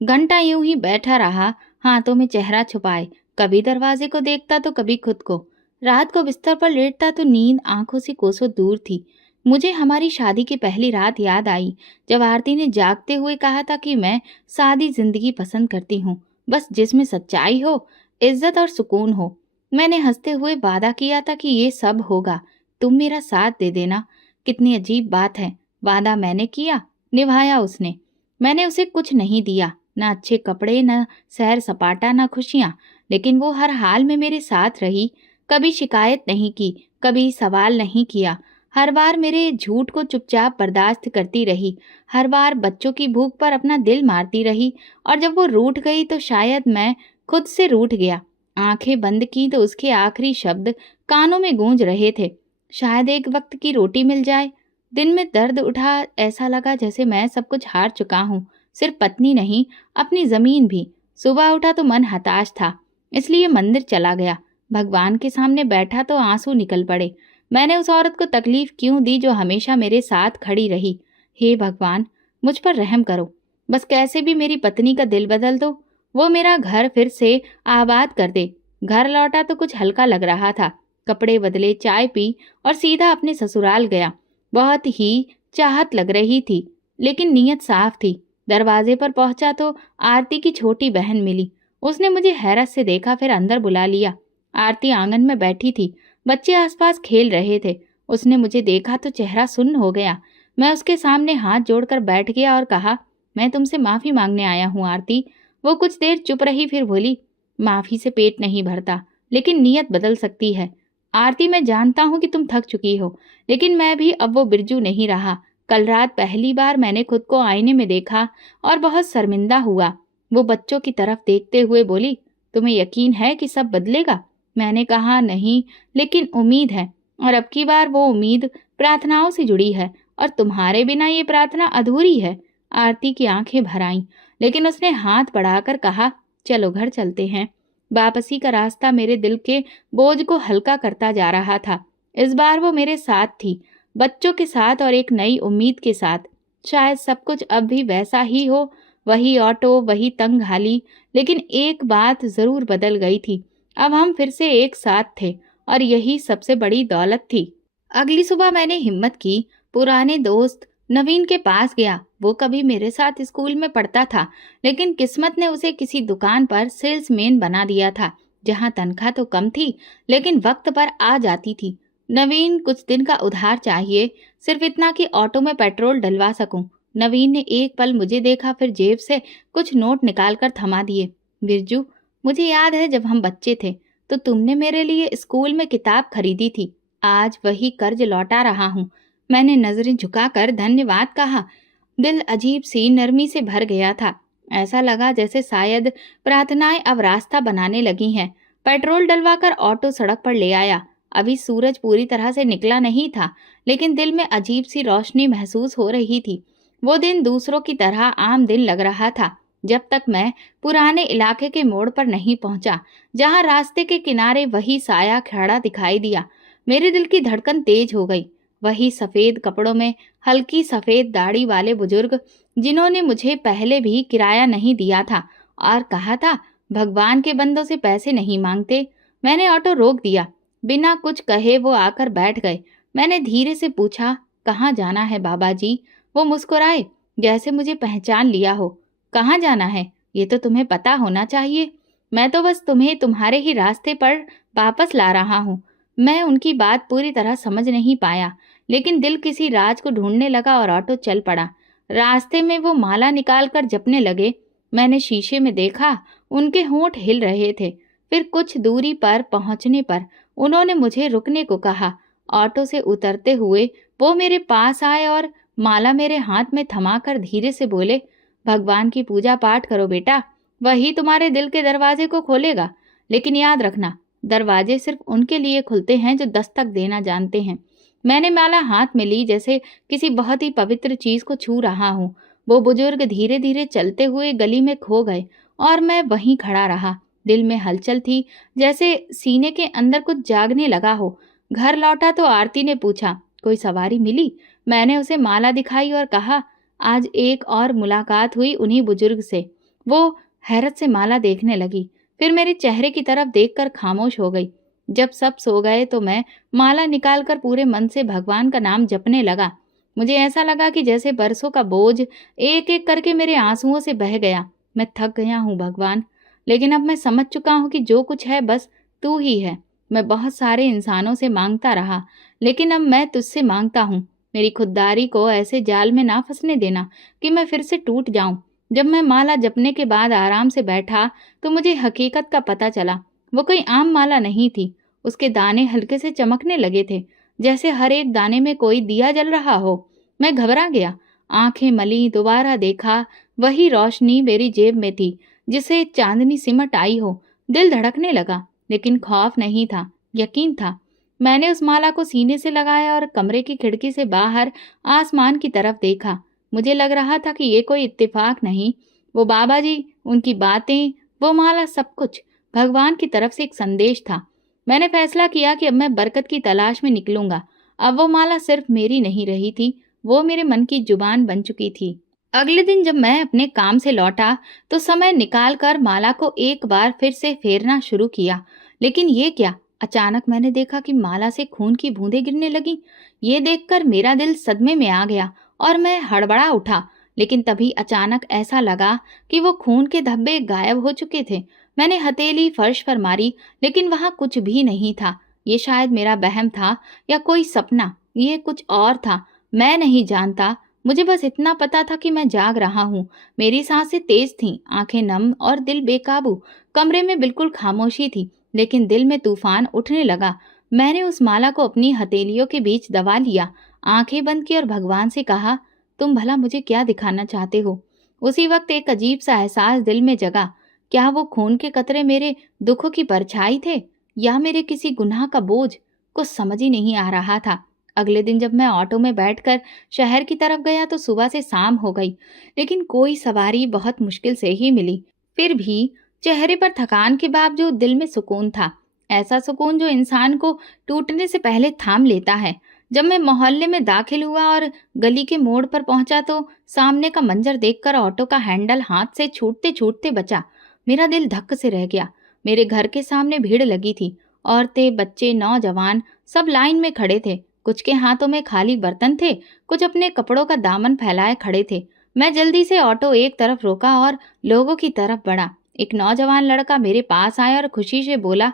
घंटा यूं ही बैठा रहा, हाथों में चेहरा छुपाए, कभी दरवाजे को देखता तो कभी खुद को। रात को बिस्तर पर लेटता तो नींद आंखों से कोसों दूर थी। मुझे हमारी शादी की पहली रात याद आई, जब आरती ने जागते हुए कहा था कि मैं सादी जिंदगी पसंद करती हूँ, बस जिसमें सच्चाई हो, इज्जत और सुकून हो। मैंने हंसते हुए वादा किया था कि ये सब होगा, तुम मेरा साथ दे देना। कितनी अजीब बात है, वादा मैंने किया, निभाया उसने। मैंने उसे कुछ नहीं दिया, न अच्छे कपड़े, न सैर सपाटा, न खुशियां, लेकिन वो हर हाल में मेरे साथ रही। कभी शिकायत नहीं की, कभी सवाल नहीं किया। हर बार मेरे झूठ को चुपचाप बर्दाश्त करती रही, हर बार बच्चों की भूख पर अपना दिल मारती रही। और जब वो रूठ गई तो शायद मैं खुद से रूठ गया। आंखें बंद की तो उसके आखिरी शब्द कानों में गूंज रहे थे, शायद एक वक्त की रोटी मिल जाए। दिन में दर्द उठा, ऐसा लगा जैसे मैं सब कुछ हार चुका हूँ, सिर्फ पत्नी नहीं, अपनी जमीन भी। सुबह उठा तो मन हताश था, इसलिए मंदिर चला गया। भगवान के सामने बैठा तो आंसू निकल पड़े। मैंने उस औरत को तकलीफ क्यों दी जो हमेशा मेरे साथ खड़ी रही? हे भगवान, मुझ पर रहम करो। बस कैसे भी मेरी पत्नी का दिल बदल दो, वो मेरा घर फिर से आबाद कर दे। घर लौटा तो कुछ हल्का लग रहा था। कपड़े बदले, चाय पी और सीधा अपने ससुराल गया। बहुत ही चाहत लग रही थी, लेकिन नीयत साफ थी। दरवाजे पर पहुंचा तो आरती की छोटी बहन मिली। उसने मुझे हैरत से देखा, फिर अंदर बुला लिया। आरती आंगन में बैठी थी, बच्चे आसपास खेल रहे थे। उसने मुझे देखा तो चेहरा सुन्न हो गया। मैं उसके सामने हाथ जोड़कर बैठ गया और कहा, मैं तुमसे माफी मांगने आया हूँ आरती। वो कुछ देर चुप रही, फिर बोली, माफी से पेट नहीं भरता, लेकिन नीयत बदल सकती है। आरती, मैं जानता हूँ कि तुम थक चुकी हो, लेकिन मैं भी अब वो बिरजू नहीं रहा। कल रात पहली बार मैंने खुद को आईने में देखा और बहुत शर्मिंदा हुआ। वो बच्चों की तरफ देखते हुए बोली, तुम्हें यकीन है कि सब बदलेगा? मैंने कहा, नहीं, लेकिन उम्मीद है। और अब की बार वो उम्मीद प्रार्थनाओं से जुड़ी है, और तुम्हारे बिना ये प्रार्थना अधूरी है। आरती की आंखें भर आईं, लेकिन उसने हाथ बढ़ाकर कहा, चलो घर चलते हैं। वापसी का रास्ता मेरे दिल के बोझ को हल्का करता जा रहा था। इस बार वो मेरे साथ थी, बच्चों के साथ और एक नई उम्मीद के साथ। शायद सब कुछ अब भी वैसा ही हो, वही ऑटो, वही तंग हाली, लेकिन एक बात जरूर बदल गई थी। अब हम फिर से एक साथ थे, और यही सबसे बड़ी दौलत थी। अगली सुबह मैंने हिम्मत की, पुराने दोस्त नवीन के पास गया। वो कभी मेरे साथ स्कूल में पढ़ता था, लेकिन किस्मत ने उसे किसी दुकान पर सेल्समैन बना दिया था, जहां तनख्वाह तो कम थी, लेकिन वक्त पर आ जाती थी। नवीन कुछ दिन का उधार चाहिए, सिर्फ इतना कि ऑटो में पेट्रोल डलवा सकूं। नवीन ने एक पल मुझे देखा, फिर जेब से कुछ नोट निकालकर थमा दिए। बिरजू, मुझे याद है जब हम बच्चे थे तो तुमने मेरे लिए स्कूल में किताब खरीदी थी। आज वही कर्ज लौटा रहा हूँ। मैंने नजरें झुकाकर धन्यवाद कहा। दिल अजीब सी नरमी से भर गया था। ऐसा लगा जैसे शायद प्रार्थनाएं अब रास्ता बनाने लगी हैं। पेट्रोल डलवाकर ऑटो सड़क पर ले आया। अभी सूरज पूरी तरह से निकला नहीं था, लेकिन दिल में अजीब सी रोशनी महसूस हो रही थी। वो दिन दूसरों की तरह आम दिन लग रहा था, जब तक मैं पुराने इलाके के मोड़ पर नहीं पहुंचा, जहां रास्ते के किनारे वही साया खड़ा दिखाई दिया। मेरे दिल की धड़कन तेज हो गई। वही सफेद कपड़ों में हल्की सफेद दाढ़ी वाले बुजुर्ग, जिन्होंने मुझे पहले भी किराया नहीं दिया था और कहा था, भगवान के बंदों से पैसे नहीं मांगते। मैंने ऑटो रोक दिया। बिना कुछ कहे वो आकर बैठ गए। मैंने धीरे से पूछा, कहाँ जाना है बाबा जी? वो मुस्कुराए, जैसे मुझे पहचान लिया हो। कहाँ जाना है ये तो तुम्हें पता होना चाहिए। मैं तो बस तुम्हें तुम्हारे ही रास्ते पर वापस ला रहा हूँ। मैं उनकी बात पूरी तरह समझ नहीं पाया, लेकिन दिल किसी राज को ढूंढने लगा और ऑटो चल पड़ा। रास्ते में वो माला निकाल कर जपने लगे। मैंने शीशे में देखा, उनके होंठ हिल रहे थे। फिर कुछ दूरी पर पहुंचने पर उन्होंने मुझे रुकने को कहा। ऑटो से उतरते हुए वो मेरे पास आए और माला मेरे हाथ में थमाकर धीरे से बोले, भगवान की पूजा पाठ करो बेटा, वही तुम्हारे दिल के दरवाजे को खोलेगा। लेकिन याद रखना, दरवाजे सिर्फ उनके लिए खुलते हैं जो दस्तक देना जानते हैं। मैंने माला हाथ में ली, जैसे किसी बहुत ही पवित्र चीज को छू रहा हूँ। वो बुजुर्ग धीरे धीरे चलते हुए गली में खो गए और मैं वहीं खड़ा रहा। दिल में हलचल थी, जैसे सीने के अंदर कुछ जागने लगा हो। घर लौटा तो आरती ने पूछा, कोई सवारी मिली? मैंने उसे माला दिखाई और कहा, आज एक और मुलाकात हुई उन्हीं बुजुर्ग से। वो हैरत से माला देखने लगी, फिर मेरे चेहरे की तरफ देखकर खामोश हो गई। जब सब सो गए तो मैं माला निकालकर पूरे मन से भगवान का नाम जपने लगा। मुझे ऐसा लगा कि जैसे बरसों का बोझ एक एक करके मेरे आंसुओं से बह गया। मैं थक गया हूँ भगवान, लेकिन अब मैं समझ चुका हूँ कि जो कुछ है बस तू ही है। मैं बहुत सारे इंसानों से मांगता रहा, लेकिन अब मैं तुझसे मांगता हूँ, मेरी खुददारी को ऐसे जाल में ना फंसने देना कि मैं फिर से टूट जाऊं। जब मैं माला जपने के बाद आराम से बैठा तो मुझे हकीकत का पता चला। वो कोई आम माला नहीं थी। उसके दाने हल्के से चमकने लगे थे, जैसे हर एक दाने में कोई दिया जल रहा हो। मैं घबरा गया, आंखें मली, दोबारा देखा, वही रोशनी मेरी जेब में थी जिसे चांदनी सिमट आई हो। दिल धड़कने लगा, लेकिन खौफ नहीं था, यकीन था। मैंने उस माला को सीने से लगाया और कमरे की खिड़की से बाहर आसमान की तरफ देखा। मुझे लग रहा था कि ये कोई इत्तेफाक नहीं, वो बाबा जी, उनकी बातें, वो माला, सब कुछ भगवान की तरफ से एक संदेश था। मैंने फैसला किया कि अब मैं बरकत की तलाश में निकलूंगा। अब वो माला सिर्फ मेरी नहीं रही थी, वो मेरे मन की जुबान बन चुकी थी। अगले दिन जब मैं अपने काम से लौटा तो समय निकाल कर माला को एक बार फिर से फेरना शुरू किया। लेकिन ये क्या, अचानक मैंने देखा कि माला से खून की बूंदें गिरने लगी। ये देखकर मेरा दिल सदमे में आ गया और मैं हड़बड़ा उठा। लेकिन तभी अचानक ऐसा लगा कि वो खून के धब्बे गायब हो चुके थे। मैंने हथेली फर्श पर मारी, लेकिन वहां कुछ भी नहीं था। ये शायद मेरा वहम था या कोई सपना, ये कुछ और था, मैं नहीं जानता। मुझे बस इतना पता था कि मैं जाग रहा हूँ। मेरी सांसें तेज थीं, आंखें नम और दिल बेकाबू। कमरे में बिल्कुल खामोशी थी, लेकिन दिल में तूफान उठने लगा। मैंने उस माला को अपनी हथेलियों के बीच दबा लिया, आंखें बंद की और भगवान से कहा, तुम भला मुझे क्या दिखाना चाहते हो? उसी वक्त एक अजीब सा एहसास दिल में जगा। क्या वो खून के कतरे मेरे दुखों की परछाई थे या मेरे किसी गुनाह का बोझ? कुछ समझ ही नहीं आ रहा था। अगले दिन जब मैं ऑटो में बैठकर शहर की तरफ गया तो सुबह से शाम हो गई, लेकिन कोई सवारी बहुत मुश्किल से ही मिली। फिर भी चेहरे पर थकान के बावजूद दिल में सुकून था, ऐसा सुकून जो इंसान को टूटने से पहले थाम लेता है। जब मैं मोहल्ले में दाखिल हुआ और गली के मोड़ पर पहुंचा तो सामने का मंजर देखकर ऑटो का हैंडल हाथ से छूटते छूटते बचा। मेरा दिल धक्क से रह गया। मेरे घर के सामने भीड़ लगी थी, औरतें, बच्चे, नौजवान सब लाइन में खड़े थे। कुछ के हाथों में खाली बर्तन थे, कुछ अपने कपड़ों का दामन फैलाए खड़े थे। मैं जल्दी से ऑटो एक तरफ रोका और लोगों की तरफ बढ़ा। एक नौजवान लड़का मेरे पास आया और खुशी से बोला,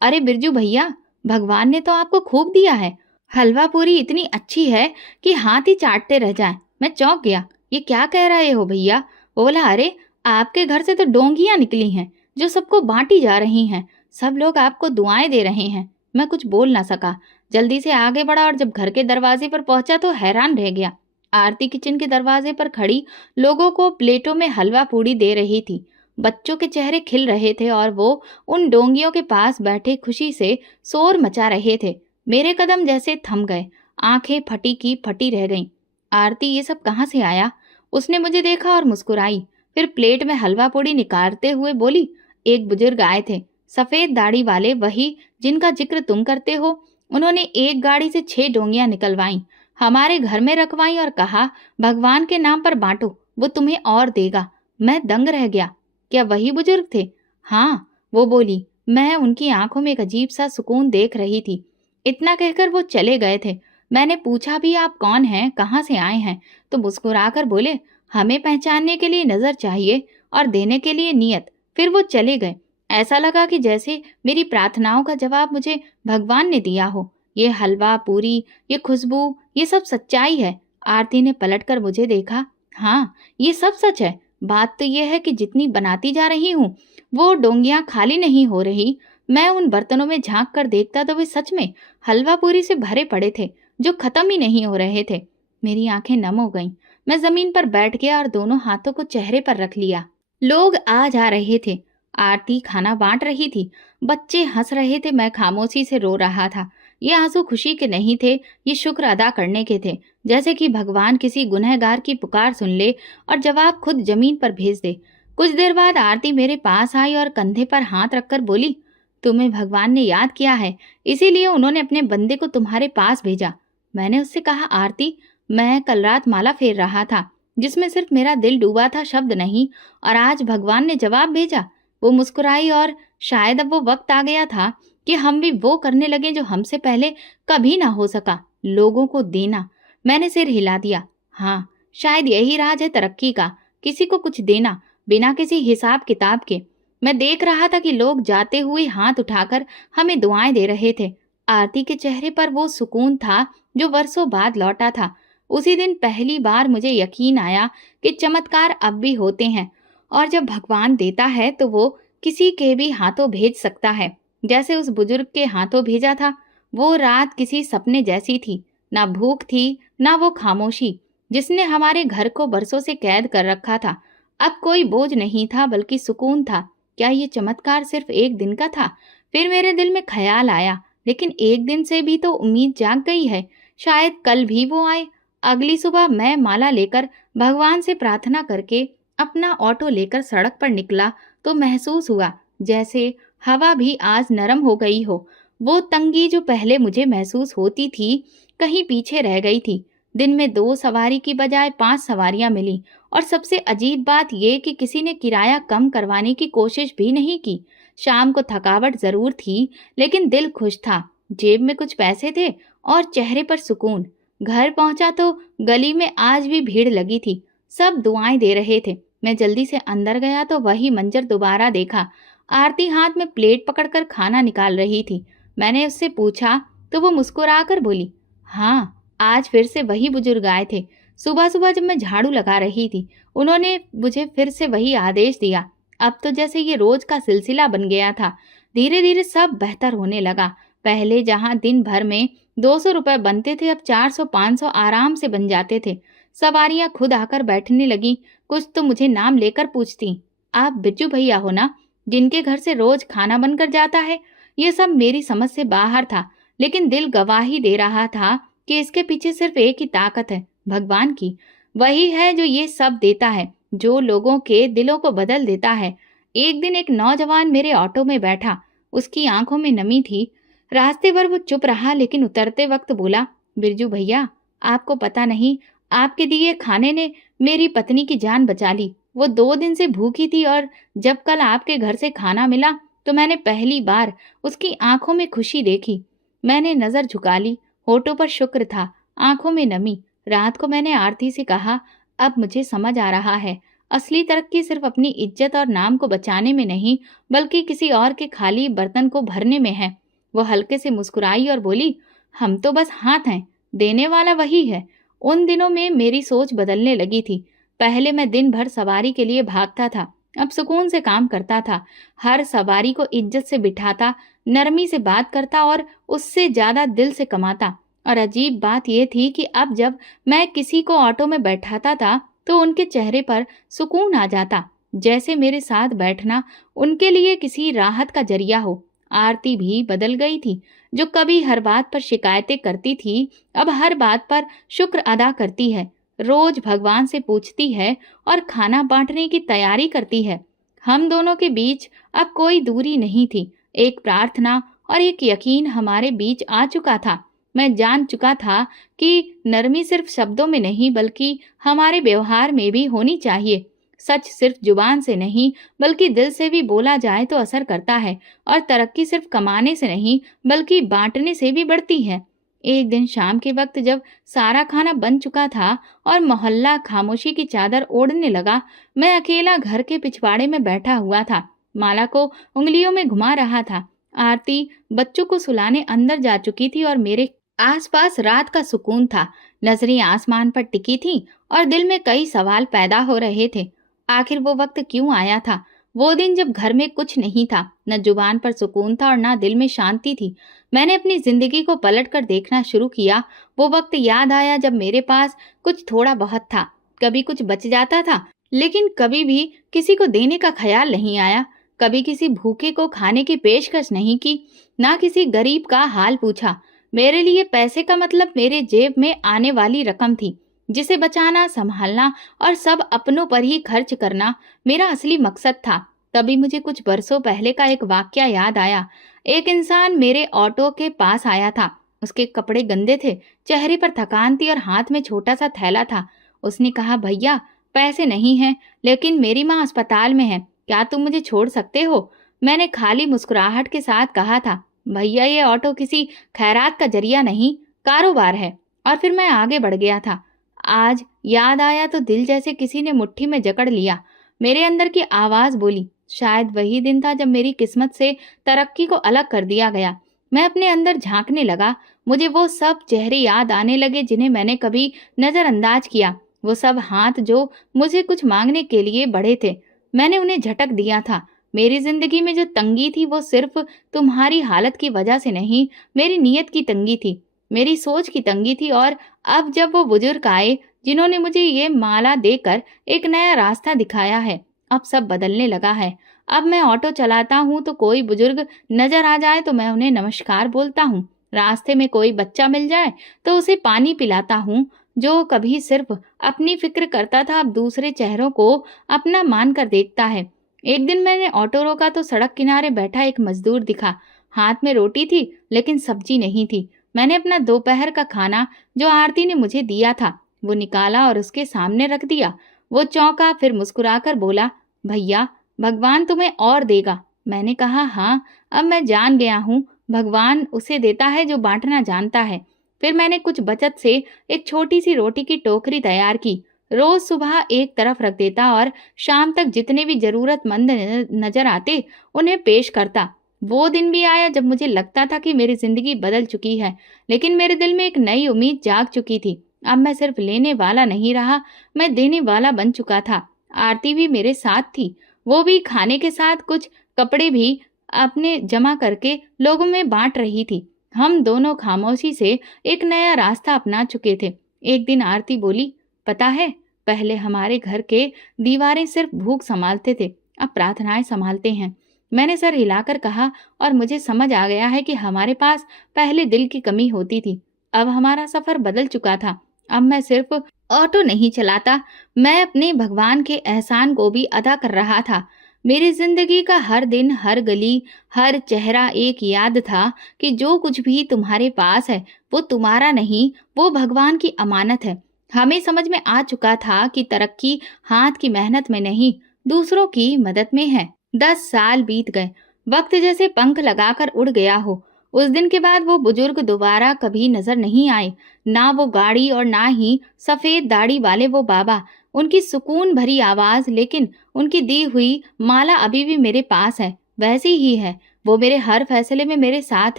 अरे बिरजू भैया, भगवान ने तो आपको खूब दिया है। हलवा पूरी इतनी अच्छी है कि हाथ ही चाटते रह जाएं। मैं चौंक गया, ये क्या कह रहे हो भैया? वो बोला, अरे आपके घर से तो डोंगियां निकली हैं जो सबको बांटी जा रही हैं। सब लोग आपको दुआएं दे रहे हैं। मैं कुछ बोल ना सका, जल्दी से आगे बढ़ा और जब घर के दरवाजे पर पहुंचा तो हैरान रह गया। आरती किचन के दरवाजे पर खड़ी लोगों को प्लेटों में हलवा पूड़ी दे रही थी। बच्चों के चेहरे खिल रहे थे और वो उन डोंगियों के पास बैठे खुशी से शोर मचा रहे थे। मेरे कदम जैसे थम गए, आंखें फटी की फटी रह गईं। आरती, ये सब कहाँ से आया? उसने मुझे देखा और मुस्कुराई, फिर प्लेट में हलवा पूड़ी निकालते हुए बोली, एक बुजुर्ग आए थे, सफेद दाढ़ी वाले, वही जिनका जिक्र तुम करते हो। उन्होंने एक गाड़ी से 6 डोंगियां निकलवाई, हमारे घर में रखवाई और कहा, भगवान के नाम पर बांटो, वो तुम्हें और देगा। मैं दंग रह गया। क्या वही बुजुर्ग थे? हाँ, वो बोली। मैं उनकी आंखों में एक अजीब सा सुकून देख रही थी। इतना कहकर वो चले गए थे। मैंने पूछा भी, आप कौन हैं, कहाँ से आए हैं? तो मुस्कुराकर बोले, हमें पहचानने के लिए नजर चाहिए और देने के लिए नियत। फिर वो चले गए। ऐसा लगा कि जैसे मेरी प्रार्थनाओं का जवाब मुझे भगवान ने दिया हो। ये हलवा पूरी, ये खुशबू, ये सब सच्चाई है। आरती ने पलटकर मुझे देखा। हाँ, ये सब सच है। बात तो ये है कि जितनी बनाती जा रही हूँ वो डोंगियां खाली नहीं हो रही। मैं उन बर्तनों में झांक कर देखता तो वे सच में हलवा पूरी से भरे पड़े थे, जो खत्म ही नहीं हो रहे थे। मेरी आंखें नम हो गईं। मैं जमीन पर बैठ गया और दोनों हाथों को चेहरे पर रख लिया। लोग आ जा रहे थे। आरती खाना बांट रही थी। बच्चे हंस रहे थे। मैं खामोशी से रो रहा था। ये आंसू खुशी के नहीं थे, ये शुक्र अदा करने के थे। जैसे कि भगवान किसी गुनहगार की पुकार सुन ले और जवाब खुद जमीन पर भेज दे। कुछ देर बाद आरती मेरे पास आई और कंधे पर हाथ रखकर बोली, तुम्हें भगवान ने याद किया है, इसीलिए उन्होंने अपने बंदे को तुम्हारे पास भेजा। मैंने उससे कहा, आरती, मैं कल रात माला फेर रहा था, जिसमें सिर्फ मेरा दिल डूबा था, शब्द नहीं, और आज भगवान ने जवाब भेजा। वो मुस्कुराई और शायद अब वो वक्त आ गया था कि हम भी वो करने लगे जो हमसे पहले कभी ना हो सका, लोगों को देना। मैंने सिर हिला दिया। हाँ, शायद यही राज है तरक्की का, किसी को कुछ देना बिना किसी हिसाब किताब के। मैं देख रहा था कि लोग जाते हुए हाथ उठाकर हमें दुआएं दे रहे थे। आरती के चेहरे पर वो सुकून था जो वर्षों बाद लौटा था। उसी दिन पहली बार मुझे यकीन आया कि चमत्कार अब भी होते हैं, और जब भगवान देता है तो वो किसी के भी हाथों भेज सकता है, जैसे उस बुजुर्ग के हाथों भेजा था। वो रात किसी सपने जैसी थी। ना भूख थी, ना वो खामोशी जिसने हमारे घर को बरसों से कैद कर रखा था। अब कोई बोझ नहीं था, बल्कि सुकून था। क्या ये चमत्कार सिर्फ एक दिन का था? फिर मेरे दिल में ख्याल आया, लेकिन एक दिन से भी तो उम्मीद जाग गई है। शायद कल भी वो आए। अगली सुबह मैं माला लेकर भगवान से प्रार्थना करके अपना ऑटो लेकर सड़क पर निकला तो महसूस हुआ जैसे हवा भी आज नरम हो गई हो। वो तंगी जो पहले मुझे महसूस होती थी, कहीं पीछे रह गई थी। दिन में 2 सवारी की बजाय 5 सवारियां मिली, और सबसे अजीब बात यह कि किसी ने किराया कम करवाने की कोशिश भी नहीं की। शाम को थकावट जरूर थी, लेकिन दिल खुश था। जेब में कुछ पैसे थे और चेहरे पर सुकून। घर पहुंचा तो गली में आज भी भीड़ लगी थी। सब दुआएं दे रहे थे। मैं जल्दी से अंदर गया तो वही मंजर दोबारा देखा। आरती हाथ में प्लेट पकड़कर खाना निकाल रही थी। मैंने उससे पूछा तो वो मुस्कुराकर बोली, हाँ, आज फिर से वही बुजुर्ग आए थे। सुबह सुबह जब मैं झाड़ू लगा रही थी, उन्होंने मुझे फिर से वही आदेश दिया। अब तो जैसे ये रोज का सिलसिला बन गया था। धीरे धीरे सब बेहतर होने लगा। पहले जहां दिन भर में 200 रुपए बनते थे, अब 400-500 आराम से बन जाते थे। सवारियां खुद आकर बैठने लगी। कुछ तो मुझे नाम लेकर पूछती, आप बिरजू भैया हो ना, जिनके घर से रोज खाना बनकर जाता है? ये सब मेरी समझ से बाहर था, लेकिन दिल गवाही दे रहा था कि इसके पीछे सिर्फ एक ही ताकत है, भगवान की। वही है जो ये सब देता है, जो लोगों के दिलों को बदल देता है। एक दिन एक नौजवान मेरे ऑटो में बैठा। उसकी आंखों में नमी थी। रास्ते भर वो चुप रहा, लेकिन उतरते वक्त बोला, बिरजू भैया, आपको पता नहीं, आपके दिए खाने ने मेरी पत्नी की जान बचा ली। वो 2 दिन से भूखी थी, और जब कल आपके घर से खाना मिला तो मैंने पहली बार उसकी आंखों में खुशी देखी। मैंने नजर झुका ली। होठों पर शुक्र था, आंखों में नमी। रात को मैंने आरती से कहा, अब मुझे समझ आ रहा है, असली तरक्की सिर्फ अपनी इज्जत और नाम को बचाने में नहीं, बल्कि किसी और के खाली बर्तन को भरने में है। वो हल्के से मुस्कुराई और बोली, हम तो बस हाथ हैं, देने वाला वही है। उन दिनों में मेरी सोच बदलने लगी थी। पहले मैं दिन भर सवारी के लिए भागता था, अब सुकून से काम करता था। हर सवारी को इज्जत से बिठाता, नरमी से बात करता और उससे ज्यादा दिल से कमाता। और अजीब बात यह थी कि अब जब मैं किसी को ऑटो में बैठाता था तो उनके चेहरे पर सुकून आ जाता, जैसे मेरे साथ बैठना उनके लिए किसी राहत का जरिया हो। आरती भी बदल गई थी। जो कभी हर बात पर शिकायतें करती थी, अब हर बात पर शुक्र अदा करती है। रोज भगवान से पूछती है और खाना बांटने की तैयारी करती है। हम दोनों के बीच अब कोई दूरी नहीं थी। एक प्रार्थना और एक यकीन हमारे बीच आ चुका था। मैं जान चुका था कि नरमी सिर्फ शब्दों में नहीं, बल्कि हमारे व्यवहार में भी होनी चाहिए। सच सिर्फ जुबान से नहीं बल्कि दिल से भी बोला जाए तो असर करता है, और तरक्की सिर्फ कमाने से नहीं बल्कि बांटने से भी बढ़ती है। एक दिन शाम के वक्त जब सारा खाना बन चुका था और मोहल्ला खामोशी की चादर ओढ़ने लगा, मैं अकेला घर के पिछवाड़े में बैठा हुआ था। माला को उंगलियों में घुमा रहा था। आरती बच्चों को सुलाने अंदर जा चुकी थी और मेरे आसपास रात का सुकून था। नजरें आसमान पर टिकी थीं और दिल में कई सवाल पैदा हो रहे थे। आखिर वो वक्त क्यों आया था? वो दिन जब घर में कुछ नहीं था, न जुबान पर सुकून था और न दिल में शांति थी। मैंने अपनी जिंदगी को पलट कर देखना शुरू किया। वो वक्त याद आया जब मेरे पास कुछ थोड़ा बहुत था। कभी कुछ बच जाता था, लेकिन कभी भी किसी को देने का ख्याल नहीं आया। कभी किसी भूखे को खाने की पेशकश नहीं की, ना किसी गरीब का हाल पूछा। मेरे लिए पैसे का मतलब मेरे जेब में आने वाली रकम थी, जिसे बचाना, संभालना और सब अपनों पर ही खर्च करना मेरा असली मकसद था। तभी मुझे कुछ बरसों पहले का एक वाकया याद आया। एक इंसान मेरे ऑटो के पास आया था। उसके कपड़े गंदे थे, चेहरे पर थकान थी और हाथ में छोटा सा थैला था। उसने कहा, भैया पैसे नहीं हैं, लेकिन मेरी माँ अस्पताल में है, क्या तुम मुझे छोड़ सकते हो? मैंने खाली मुस्कुराहट के साथ कहा था, भैया ये ऑटो किसी खैरात का जरिया नहीं, कारोबार है। और फिर मैं आगे बढ़ गया था। आज याद आया तो दिल जैसे किसी ने मुट्ठी में जकड़ लिया। मेरे अंदर की आवाज बोली, शायद वही दिन था जब मेरी किस्मत से तरक्की को अलग कर दिया गया। मैं अपने अंदर झांकने लगा। मुझे वो सब चेहरे याद आने लगे जिन्हें मैंने कभी नजरअंदाज किया। वो सब हाथ जो मुझे कुछ मांगने के लिए बढ़े थे, मैंने उन्हें झटक दिया था। मेरी जिंदगी में जो तंगी थी वो सिर्फ तुम्हारी हालत की वजह से नहीं, मेरी नीयत की तंगी थी, मेरी सोच की तंगी थी। और अब जब वो बुजुर्ग आए जिन्होंने मुझे ये माला देकर एक नया रास्ता दिखाया है, अब सब बदलने लगा है। अब मैं ऑटो चलाता हूँ तो कोई बुजुर्ग नजर आ जाए तो मैं उन्हें नमस्कार बोलता हूँ। रास्ते में कोई बच्चा मिल जाए तो उसे पानी पिलाता हूँ। जो कभी सिर्फ अपनी फिक्र करता था, अब दूसरे चेहरों को अपना मानकर देखता है। एक दिन मैंने ऑटो रोका तो सड़क किनारे बैठा एक मजदूर दिखा। हाथ में रोटी थी, लेकिन सब्जी नहीं थी। मैंने अपना दोपहर का खाना जो आरती ने मुझे दिया था वो निकाला और उसके सामने रख दिया। वो चौंका, फिर मुस्कुराकर बोला, भैया भगवान तुम्हें और देगा। मैंने कहा, हाँ, अब मैं जान गया हूँ, भगवान उसे देता है जो बांटना जानता है। फिर मैंने कुछ बचत से एक छोटी सी रोटी की टोकरी तैयार की। रोज सुबह एक तरफ रख देता और शाम तक जितने भी जरूरतमंद नजर आते उन्हें पेश करता। वो दिन भी आया जब मुझे लगता था कि मेरी जिंदगी बदल चुकी है, लेकिन मेरे दिल में एक नई उम्मीद जाग चुकी थी। अब मैं सिर्फ लेने वाला नहीं रहा, मैं देने वाला बन चुका था। आरती भी मेरे साथ थी। वो भी खाने के साथ कुछ कपड़े भी अपने जमा करके लोगों में बांट रही थी। हम दोनों खामोशी से एक नया रास्ता अपना चुके थे। एक दिन आरती बोली, पता है, पहले हमारे घर के दीवारें सिर्फ भूख संभालते थे, अब प्रार्थनाएं संभालते हैं। मैंने सर हिलाकर कहा, और मुझे समझ आ गया है कि हमारे पास पहले दिल की कमी होती थी। अब हमारा सफर बदल चुका था। अब मैं सिर्फ ऑटो नहीं चलाता, मैं अपने भगवान के एहसान को भी अदा कर रहा था। मेरी जिंदगी का हर दिन, हर गली, हर चेहरा एक याद था कि जो कुछ भी तुम्हारे पास है वो तुम्हारा नहीं, वो भगवान की अमानत है। हमें समझ में आ चुका था कि तरक्की हाथ की मेहनत में नहीं, दूसरों की मदद में है। 10 साल बीत गए, वक्त जैसे पंख लगाकर उड़ गया हो। उस दिन के बाद वो बुजुर्ग दोबारा कभी नजर नहीं आए, ना वो गाड़ी और ना ही सफेद दाढ़ी वाले वो बाबा। उनकी सुकून भरी आवाज, लेकिन उनकी दी हुई माला अभी भी मेरे पास है, वैसी ही है। वो मेरे हर फैसले में मेरे साथ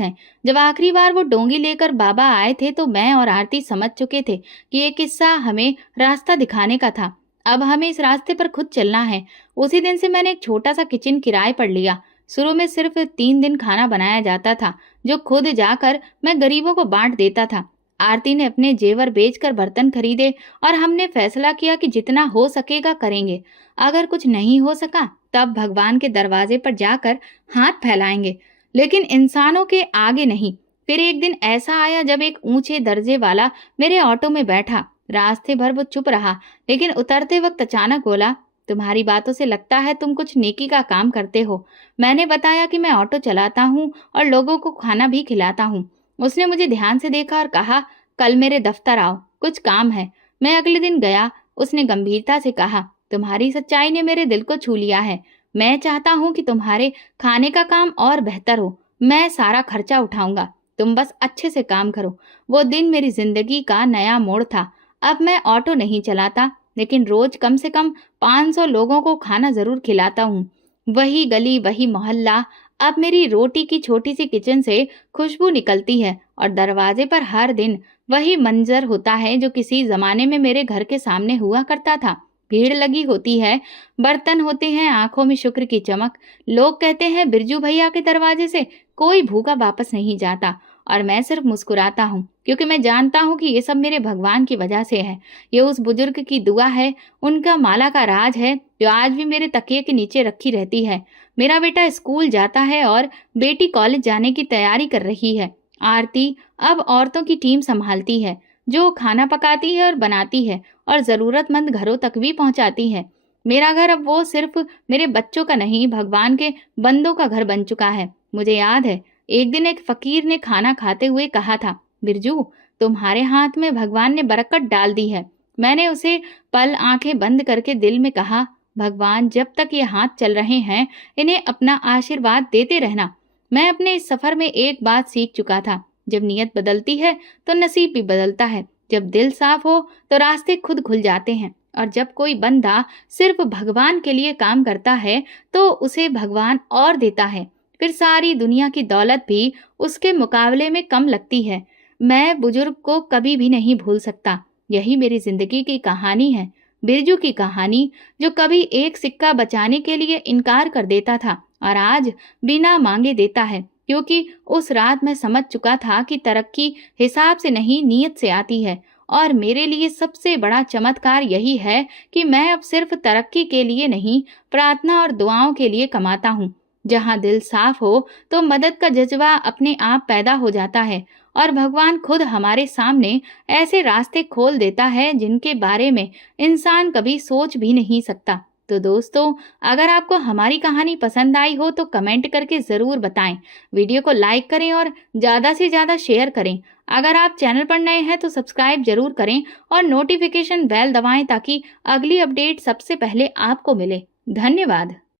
हैं। जब आखिरी बार वो डोंगी लेकर बाबा आए थे तो मैं और आरती समझ चुके थे कि ये किस्सा हमें रास्ता दिखाने का था। अब हमें इस रास्ते पर खुद चलना है। उसी दिन से मैंने एक छोटा सा किचन किराए पर लिया। शुरू में सिर्फ 3 दिन खाना बनाया जाता था, जो खुद जाकर मैं गरीबों को बांट देता था। आरती ने अपने जेवर बेचकर बर्तन खरीदे और हमने फैसला किया कि जितना हो सकेगा करेंगे। अगर कुछ नहीं हो सका तब भगवान के दरवाजे पर जाकर हाथ फैलाएंगे, लेकिन इंसानों के आगे नहीं। फिर एक दिन ऐसा आया जब एक ऊंचे दर्जे वाला मेरे ऑटो में बैठा। रास्ते भर वो चुप रहा, लेकिन उतरते वक्त अचानक बोला, तुम्हारी बातों से लगता है तुम कुछ नेकी का काम करते हो। मैंने बताया कि मैं ऑटो चलाता हूँ और लोगों को खाना भी खिलाता हूँ। उसने मुझे ध्यान से देखा और कहा, कल मेरे दफ्तर आओ, कुछ काम है। मैं अगले दिन गया। उसने गंभीरता से कहा, तुम्हारी सच्चाई ने मेरे दिल को छू लिया है। मैं चाहता हूँ कि तुम्हारे खाने का काम और बेहतर हो। मैं सारा खर्चा उठाऊंगा, तुम बस अच्छे से काम करो। वो दिन मेरी जिंदगी का नया मोड़ था। अब मैं ऑटो नहीं चलाता, लेकिन रोज कम से कम 500 लोगों को खाना जरूर खिलाता हूँ। वही गली, वही मोहल्ला। अब मेरी रोटी की छोटी सी किचन से खुशबू निकलती है और दरवाजे पर हर दिन वही मंजर होता है जो किसी जमाने में मेरे घर के सामने हुआ करता था। भीड़ लगी होती है, बर्तन होते हैं, आंखों में शुक्र की चमक। लोग कहते हैं बिरजू भैया के दरवाजे से कोई भूखा वापस नहीं जाता, और मैं सिर्फ मुस्कुराता हूँ, क्योंकि मैं जानता हूँ कि ये सब मेरे भगवान की वजह से है। ये उस बुजुर्ग की दुआ है, उनका माला का राज है जो आज भी मेरे तकिए के नीचे रखी रहती है। मेरा बेटा स्कूल जाता है और बेटी कॉलेज जाने की तैयारी कर रही है। आरती अब औरतों की टीम संभालती है, जो खाना पकाती है और बनाती है और जरूरतमंद घरों तक भी पहुंचाती है। मेरा घर अब वो सिर्फ मेरे बच्चों का नहीं, भगवान के बंदों का घर बन चुका है। मुझे याद है, एक दिन एक फकीर ने खाना खाते हुए कहा था, बिरजू, तुम्हारे हाथ में भगवान ने बरकत डाल दी है। मैंने उसे पल आंखें बंद करके दिल में कहा, भगवान, जब तक ये हाथ चल रहे हैं, इन्हें अपना आशीर्वाद देते रहना। मैं अपने इस सफर में एक बात सीख चुका था, जब नीयत बदलती है तो नसीब भी बदलता है। जब दिल साफ हो तो रास्ते खुद खुल जाते हैं, और जब कोई बंदा सिर्फ भगवान के लिए काम करता है तो उसे भगवान और देता है। फिर सारी दुनिया की दौलत भी उसके मुकाबले में कम लगती है। मैं बुजुर्ग को कभी भी नहीं भूल सकता। यही मेरी जिंदगी की कहानी है, बिरजू की कहानी, जो कभी एक सिक्का बचाने के लिए इनकार कर देता था और आज बिना मांगे देता है, क्योंकि उस रात मैं समझ चुका था कि तरक्की हिसाब से नहीं, नीयत से आती है। और मेरे लिए सबसे बड़ा चमत्कार यही है कि मैं अब सिर्फ तरक्की के लिए नहीं, प्रार्थना और दुआओं के लिए कमाता हूँ। जहाँ दिल साफ हो तो मदद का जज्बा अपने आप पैदा हो जाता है, और भगवान खुद हमारे सामने ऐसे रास्ते खोल देता है जिनके बारे में इंसान कभी सोच भी नहीं सकता। तो दोस्तों, अगर आपको हमारी कहानी पसंद आई हो तो कमेंट करके ज़रूर बताएं। वीडियो को लाइक करें और ज़्यादा से ज़्यादा शेयर करें। अगर आप चैनल पर नए हैं तो सब्सक्राइब जरूर करें और नोटिफिकेशन बेल दबाएं ताकि अगली अपडेट सबसे पहले आपको मिले। धन्यवाद।